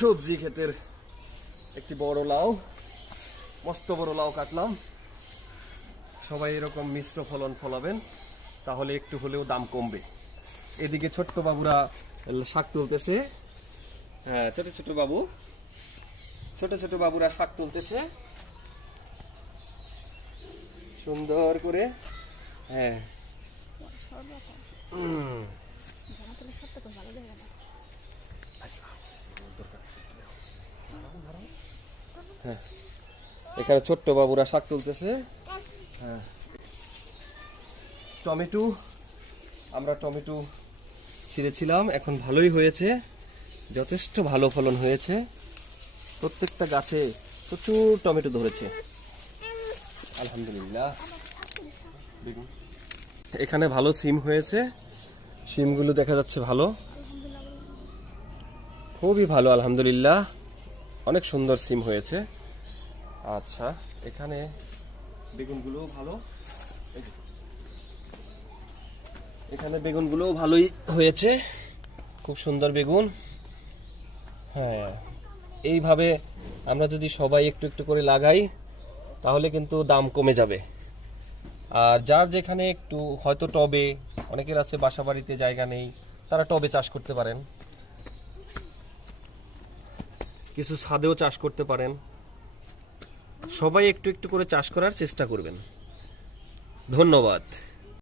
সবজি ক্ষেতের একটি বড় লাউ, মস্ত বড় লাউ কাটলাম। সবাই এরকম মিশ্র ফলন ফলাবেন, তাহলে একটু হলেও দাম কমবে। এদিকে ছোট্ট বাবুরা শাক তুলতেছে। হ্যাঁ, ছোট ছোট বাবুরা শাক তুলতেছে সুন্দর করে। হ্যাঁ, হ্যাঁ, এখানে ছোট্ট বাবুরা শাক তুলতেছে। হ্যাঁ, টমেটো, আমরা টমেটো ছিঁড়েছিলাম, এখন ভালোই হয়েছে, যথেষ্ট ভালো ফলন হয়েছে। প্রত্যেকটা গাছে প্রচুর টমেটো ধরেছে, আলহামদুলিল্লাহ। এখানে ভালো সিম হয়েছে, সিমগুলো দেখা যাচ্ছে ভালো, খুবই ভালো, আলহামদুলিল্লাহ। অনেক সুন্দর সিম হয়েছে। আচ্ছা, এখানে বেগুনগুলো ভালো, এখানে বেগুনগুলো ভালোই হয়েছে, খুব সুন্দর বেগুন। হ্যাঁ, এইভাবে আমরা যদি সবাই একটু একটু করে লাগাই, তাহলে কিন্তু দাম কমে যাবে। আর যার যেখানে একটু হয়তো টবে, অনেকের আছে বাসা বাড়িতে জায়গা নেই, তারা টবে চাষ করতে পারেন, কিছু ছাদেও চাষ করতে পারেন। সবাই একটু একটু করে চাষ করার চেষ্টা করবেন। ধন্যবাদ।